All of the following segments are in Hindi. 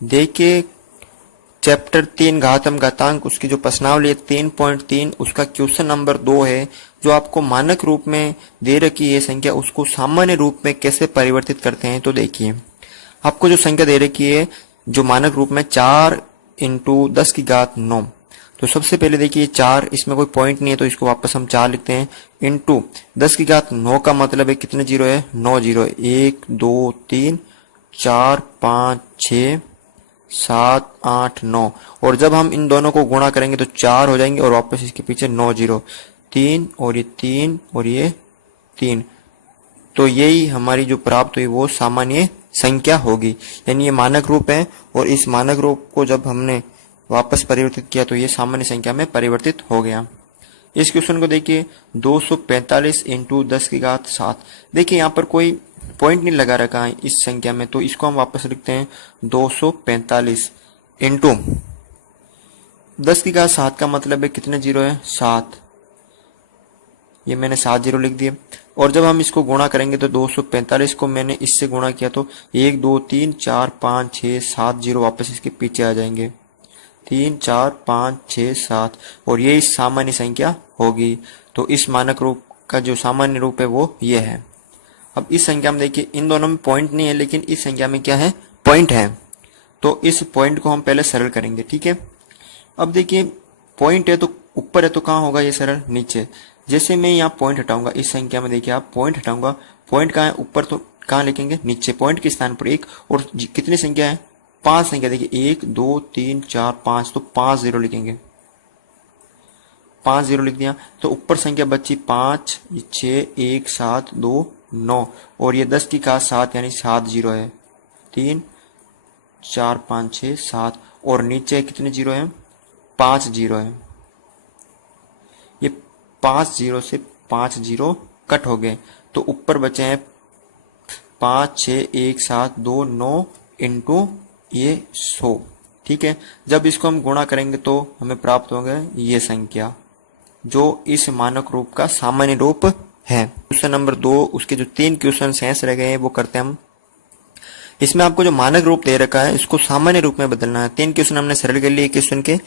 देखिए चैप्टर 3 घातम घातांक उसकी जो प्रश्नावली है 3.3 उसका क्वेश्चन नंबर 2 है। जो आपको मानक रूप में दे रखी है संख्या उसको सामान्य रूप में कैसे परिवर्तित करते हैं। तो देखिए आपको जो संख्या दे रखी है जो मानक रूप में 4 इंटू 10 की घात 9। तो सबसे पहले देखिए 4, इसमें कोई पॉइंट नहीं है तो इसको वापस हम 4 लिखते हैं, इंटू 10 की घात 9 का मतलब है कितने जीरो है, 9 जीरो, 1 2 3 4 5 6 7 8 9। और जब हम इन दोनों को गुणा करेंगे तो 4 हो जाएंगे और वापस इसके पीछे 9 जीरो, 3 और ये 3 और ये 3। तो यही हमारी जो प्राप्त हुई वो सामान्य संख्या होगी, यानी ये मानक रूप है। और इस मानक रूप को जब हमने वापस परिवर्तित किया तो ये सामान्य संख्या में परिवर्तित हो गया। इस क्वेश्चन को देखिए 245 इंटू 10 की घात 7। देखिए यहाँ पर कोई पॉइंट नहीं लगा रखा है इस संख्या में, तो इसको हम वापस लिखते हैं 245 इंटू 10 की घात 7 का मतलब है कितने जीरो है, 7। ये मैंने 7 जीरो लिख दिए। और जब हम इसको गुणा करेंगे तो 245 को मैंने इससे गुणा किया तो 1 2 3 4 5 6 7 जीरो वापस इसके पीछे आ जाएंगे, 3 4 5 6 7। और ये सामान्य संख्या होगी। तो इस मानक रूप का जो सामान्य रूप है वो ये है। अब इस संख्या में देखिए इन दोनों में पॉइंट नहीं है लेकिन इस संख्या में क्या है, पॉइंट है। तो इस पॉइंट को हम पहले सरल करेंगे, ठीक है। अब देखिए पॉइंट है तो ऊपर है तो कहाँ होगा ये सरल, नीचे। जैसे मैं यहाँ पॉइंट हटाऊंगा इस संख्या में, देखिए आप पॉइंट हटाऊंगा, पॉइंट कहाँ है ऊपर, तो कहाँ लिखेंगे, नीचे। पॉइंट के स्थान पर 1 और कितनी संख्या है, 5 संख्या। देखिए 1 2 3 4 5, तो 5 जीरो लिखेंगे, 5 जीरो लिख दिया। तो ऊपर संख्या बची 5 6 1 7 2 9 और ये 10 की घात 7 यानी 7 जीरो है, 3 4 5 6 7। और नीचे कितने जीरो है, 5 जीरो है। ये 5 जीरो से 5 जीरो कट हो गए तो ऊपर बचे हैं 5 6 1 7 2 9 इंटू ये 100, ठीक है। जब इसको हम गुणा करेंगे तो हमें प्राप्त होगा ये संख्या जो इस मानक रूप का सामान्य रूप है। क्वेश्चन नंबर 2 उसके जो 3 क्वेश्चन शेष रह गए हैं वो करते हैं हम। इसमें आपको जो मानक रूप दे रखा है इसको सामान्य रूप में बदलना है। 3 क्वेश्चन हमने सरल कर लिए, क्वेश्चन के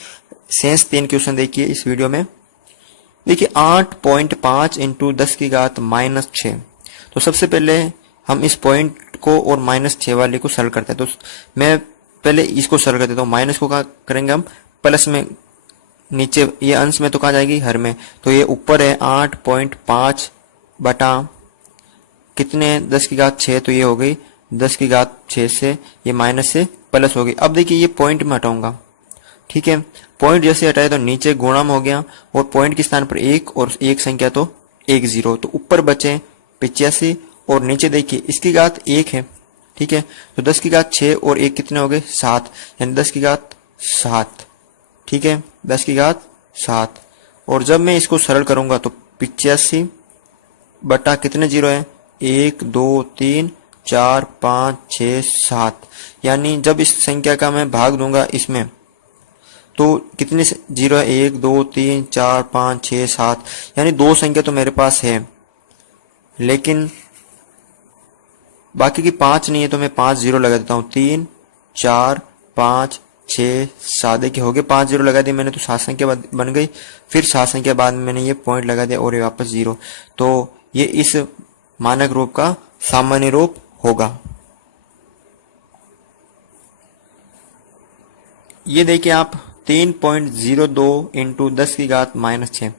शेष 3 क्वेश्चन देखिए इस वीडियो में। देखिए 8.5 इंटू 10 की घात -6। तो सबसे पहले हम इस पॉइंट को और -6 वाले को सरल करते हैं। तो मैं पहले इसको सरल कर देता हूँ। माइनस को कहाँ करेंगे हम, प्लस में, नीचे ये अंश में तो कहाँ जाएगी, हर में। तो ये ऊपर है 8.5 बटा कितने, 10 की घात 6। तो ये हो गई 10 की घात 6 से ये माइनस से प्लस हो गई। अब देखिए ये पॉइंट में हटाऊंगा, ठीक है। पॉइंट जैसे हटाए तो नीचे गुणा में हो गया और पॉइंट के स्थान पर 1 और एक संख्या तो 1 जीरो। तो ऊपर बचे 85 और नीचे देखिए इसकी घात 1 है, ठीक है। तो 10 की घात 6 और 1 कितने हो गए, 7, यानी 10 की घात 7, ठीक है, 10 की घात 7। और जब मैं इसको सरल करूंगा तो 85 बटा कितने जीरो है, 1 2 3 4 5 6 7। यानी जब इस संख्या का मैं भाग दूंगा इसमें तो कितने जीरो है, 1 2 3 4 5 6 7। यानी 2 संख्या तो मेरे पास है लेकिन बाकी की 5 नहीं है तो मैं 5 जीरो लगा देता हूँ। 3 4 5 6 7, देखिए हो गए 5 जीरो लगा दिए मैंने तो 7 संख्या बन गई। फिर 7 संख्या बाद में मैंने ये पॉइंट लगा दिया और ये वापस जीरो। तो ये इस मानक रूप का सामान्य रूप होगा। ये देखिए आप 3.02 इंटू 10 की घात -6।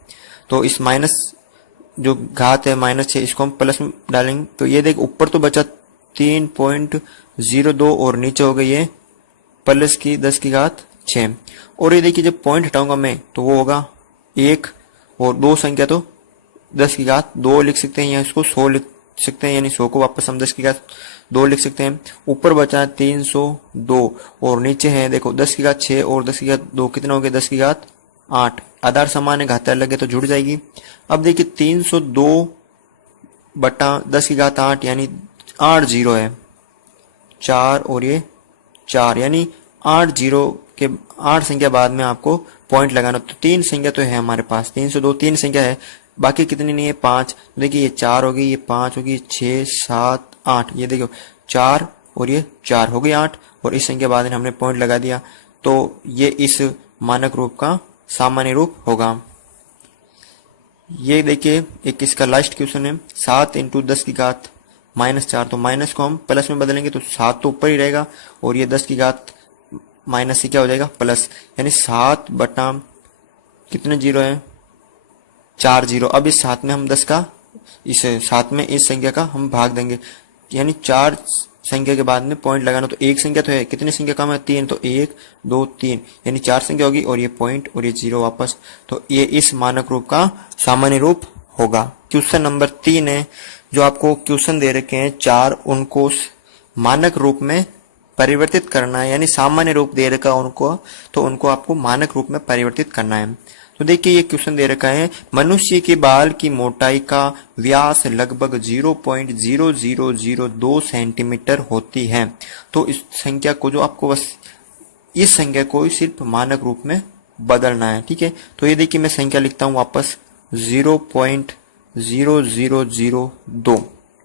तो इस माइनस जो घात है -6 इसको हम प्लस में डालेंगे तो ये देख ऊपर तो बचा 3.02 और नीचे हो गई है प्लस की 10 की घात 6। और ये देखिए जब पॉइंट हटाऊंगा मैं तो वो होगा 1 और 2 संख्या तो 10 की घात 2 लिख सकते हैं या इसको 100 लिख सकते हैं, यानी 100 को वापस हम 10 की घात 2 लिख सकते हैं। ऊपर बचा है 302 और नीचे है देखो 10 की घात 6 और 10 की घात 2 कितना हो गया, 10 की घात 8। आधार समान है, घातांक लगे तो जुड़ जाएगी। अब देखिए 302 बटा 10 की घात 8 यानी 8 जीरो है, 4 और ये 4, यानी 8 जीरो के 8 संख्या बाद में आपको पॉइंट लगाना। तो 3 संख्या तो है हमारे पास, 302 3 संख्या है, बाकी कितनी नहीं है, 5। देखिए ये 4 होगी, ये 5 होगी, 6 7 8। ये देखो 4 और ये 4 हो गई 8, और इस संख्या बाद में हमने पॉइंट लगा दिया, तो ये इस मानक रूप का सामान्य रूप होगा। ये देखिए एक इसका लास्ट क्वेश्चन है, 7 इंटू 10 की घात -4, तो माइनस को हम प्लस में बदलेंगे तो 7 तो ऊपर ही रहेगा, और ये 10 की घात माइनस से क्या हो जाएगा प्लस, यानी 7 बटा कितने जीरो है 4 जीरो। अब इस 7 में हम 10 का इस 7 में इस संख्या का हम भाग देंगे, यानी 4 संख्या के बाद में पॉइंट लगाना, तो एक संख्या तो है, कितनी संख्या कम है 3, तो 1 2 3 यानी 4 संख्या होगी, और ये पॉइंट और ये जीरो वापस, तो ये इस मानक रूप का सामान्य रूप होगा। क्वेश्चन नंबर 3 है, जो आपको क्वेश्चन दे रखे हैं 4, उनको मानक रूप में परिवर्तित करना है, यानी सामान्य रूप दे रखा उनको, तो उनको आपको मानक रूप में परिवर्तित करना है। तो देखिए ये क्वेश्चन दे रखा है, मनुष्य के बाल की मोटाई का व्यास लगभग 0.0002 सेंटीमीटर होती है। तो इस संख्या को जो आपको बस इस संख्या को सिर्फ मानक रूप में बदलना है, ठीक है। तो ये देखिए मैं संख्या लिखता हूं वापस 0.0002,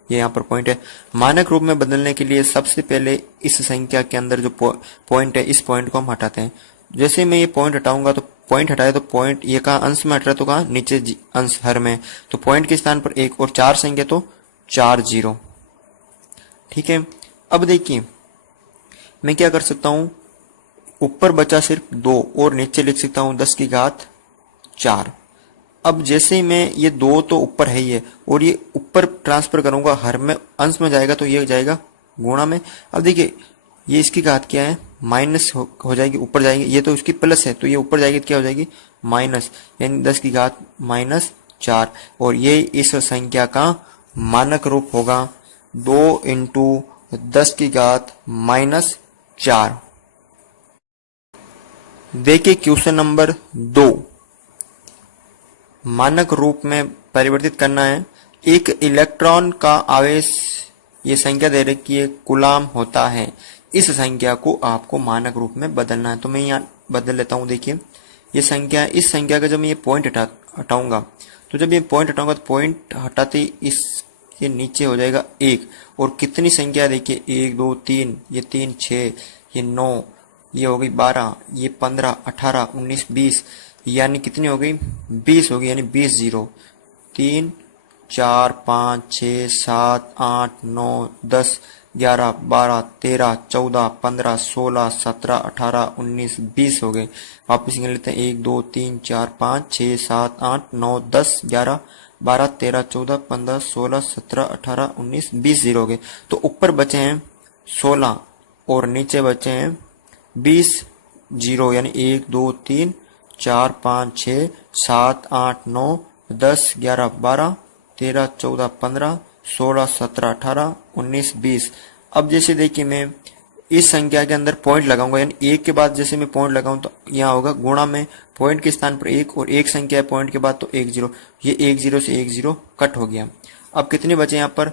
ये यहाँ पर पॉइंट है। मानक रूप में बदलने के लिए सबसे पहले इस संख्या के अंदर जो पॉइंट है, इस पॉइंट को हम हटाते हैं। जैसे मैं ये पॉइंट हटाऊंगा तो पॉइंट हटाए तो पॉइंट ये कहा अंश में हट रहा है, तो कहा नीचे अंश हर में, तो पॉइंट के स्थान पर 1 और 4 संख्या तो 4 जीरो, ठीक है। अब देखिए मैं क्या कर सकता हूं, ऊपर बचा सिर्फ 2 और नीचे लिख सकता हूं 10 की घात 4। अब जैसे ही मैं ये 2 तो ऊपर है ही है, और ये ऊपर ट्रांसफर करूंगा हर में, अंश में जाएगा तो ये जाएगा गुणा में। अब देखिए ये इसकी घात क्या है माइनस हो जाएगी, ऊपर जाएगी, ये तो इसकी प्लस है तो ये ऊपर जाएगी तो क्या हो जाएगी माइनस, यानी 10 की घात -4, और ये इस संख्या का मानक रूप होगा 2 इंटू 10 की घात -4। देखिए क्वेश्चन नंबर 2, मानक रूप में परिवर्तित करना है। एक इलेक्ट्रॉन का आवेश, ये संख्या दे रखी है कूलाम होता है, इस संख्या को आपको मानक रूप में बदलना है। तो मैं यहाँ बदल लेता हूँ, देखिए ये संख्या है, इस संख्या का जब मैं ये पॉइंट हटाऊंगा, तो जब ये पॉइंट हटाऊंगा तो पॉइंट हटाते ही इसके नीचे हो जाएगा 1, और कितनी संख्या है देखिए 1 2 3, ये 3 6, ये 9, ये हो गई 12, ये 15 18 19 20, यानी कितनी हो गई 20 हो गई, यानी 20 जीरो। 3 4 5 6 7 8 9 10 11 12 13 14 15 16 17 18 19 20 हो गए। वापस गिन लेते हैं 1 2 3 4 5 6 7 8 9 10 11 12 13 14 15 16 17 18 19 20 जीरो हो गए। तो ऊपर बचे हैं 16 और नीचे बचे हैं 20 जीरो, यानी 1 2 3 4 5 6 7 8 9 10 11 12 13 14 15 16 17 18 19 20। अब जैसे देखिए मैं इस संख्या के अंदर पॉइंट लगाऊंगा, यानी 1 के बाद जैसे मैं पॉइंट लगाऊं तो यहाँ होगा गुणा में, पॉइंट के स्थान पर 1 और 1 संख्या है पॉइंट के बाद तो 1 जीरो, ये 1 जीरो से 1 जीरो कट हो गया। अब कितने बचे यहाँ पर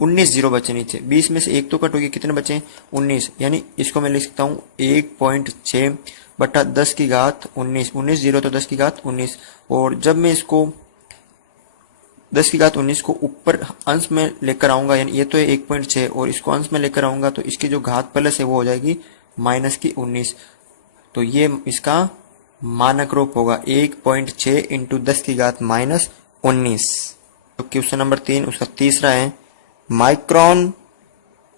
19 जीरो बचे नीचे, 20 में से 1 तो कट हो गया, कितने बचे 19, यानी इसको मैं लिख सकता हूँ 1.6 बटा 10 की घात 19, 19 जीरो तो 10 की घात 19, और जब मैं इसको 10 की घात 19 को ऊपर अंश में लेकर आऊंगा, यानी ये तो है 1.6 और इसको अंश में लेकर आऊंगा तो इसकी जो घात प्लस है वो हो जाएगी माइनस की 19, तो ये इसका मानक रूप होगा 1.6 इंटू 10 की घात -19। तो क्वेश्चन नंबर 3 उसका तीसरा है, माइक्रोन,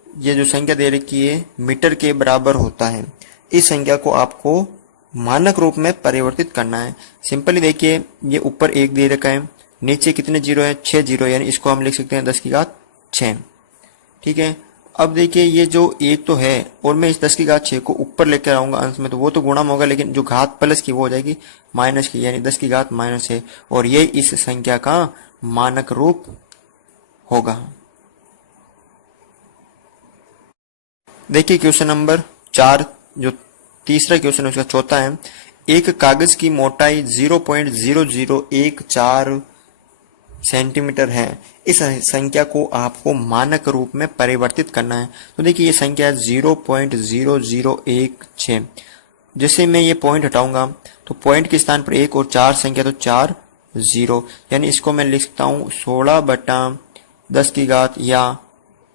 ये जो संख्या दे रखी है मीटर के बराबर होता है, इस संख्या को आपको मानक रूप में परिवर्तित करना है। सिंपली देखिए ये ऊपर 1 दे रखा है, नीचे कितने जीरो है 6 जीरो, यानी इसको हम लिख सकते हैं 10 की घात 6, ठीक है। अब देखिए ये जो 1 तो है और मैं इस 10 की घात 6 को ऊपर लेकर आऊंगा अंश में, तो वो तो गुणा में होगा, लेकिन जो घात प्लस की वो हो जाएगी माइनस की, यानी 10 की घात -6, और ये इस संख्या का मानक रूप होगा। देखिए क्वेश्चन नंबर 4, जो तीसरा क्वेश्चन है उसका चौथा है, एक कागज की मोटाई 0.0014 सेंटीमीटर है, इस संख्या को आपको मानक रूप में परिवर्तित करना है। तो देखिए ये संख्या है 0.0016, जैसे मैं ये पॉइंट हटाऊंगा तो पॉइंट के स्थान पर 1 और 4 संख्या तो 4 जीरो, यानी इसको मैं लिखता हूं 16 बटा 10 की घात, या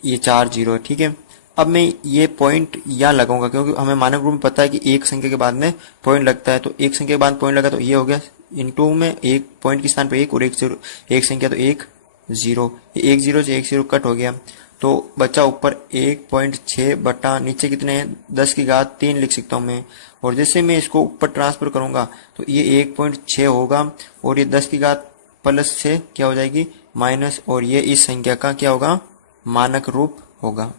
ये 4 जीरो है, ठीक है। अब मैं ये पॉइंट यहाँ लगाऊंगा क्योंकि हमें मानक रूप में पता है कि एक संख्या के बाद में पॉइंट लगता है, तो एक संख्या के बाद पॉइंट लगा तो ये हो गया इनटू में एक पॉइंट के स्थान पे एक और एक जीरो, एक संख्या तो एक जीरो, एक जीरो से एक जीरो कट हो गया तो बचा ऊपर 1.6 बटा नीचे कितने हैं 10 की घात 3 लिख सकता हूं मैं। और जैसे मैं इसको ऊपर ट्रांसफर करूंगा तो ये 1.6 होगा और ये 10 की घात प्लस से क्या हो जाएगी माइनस, और ये इस संख्या का क्या होगा मानक रूप होगा।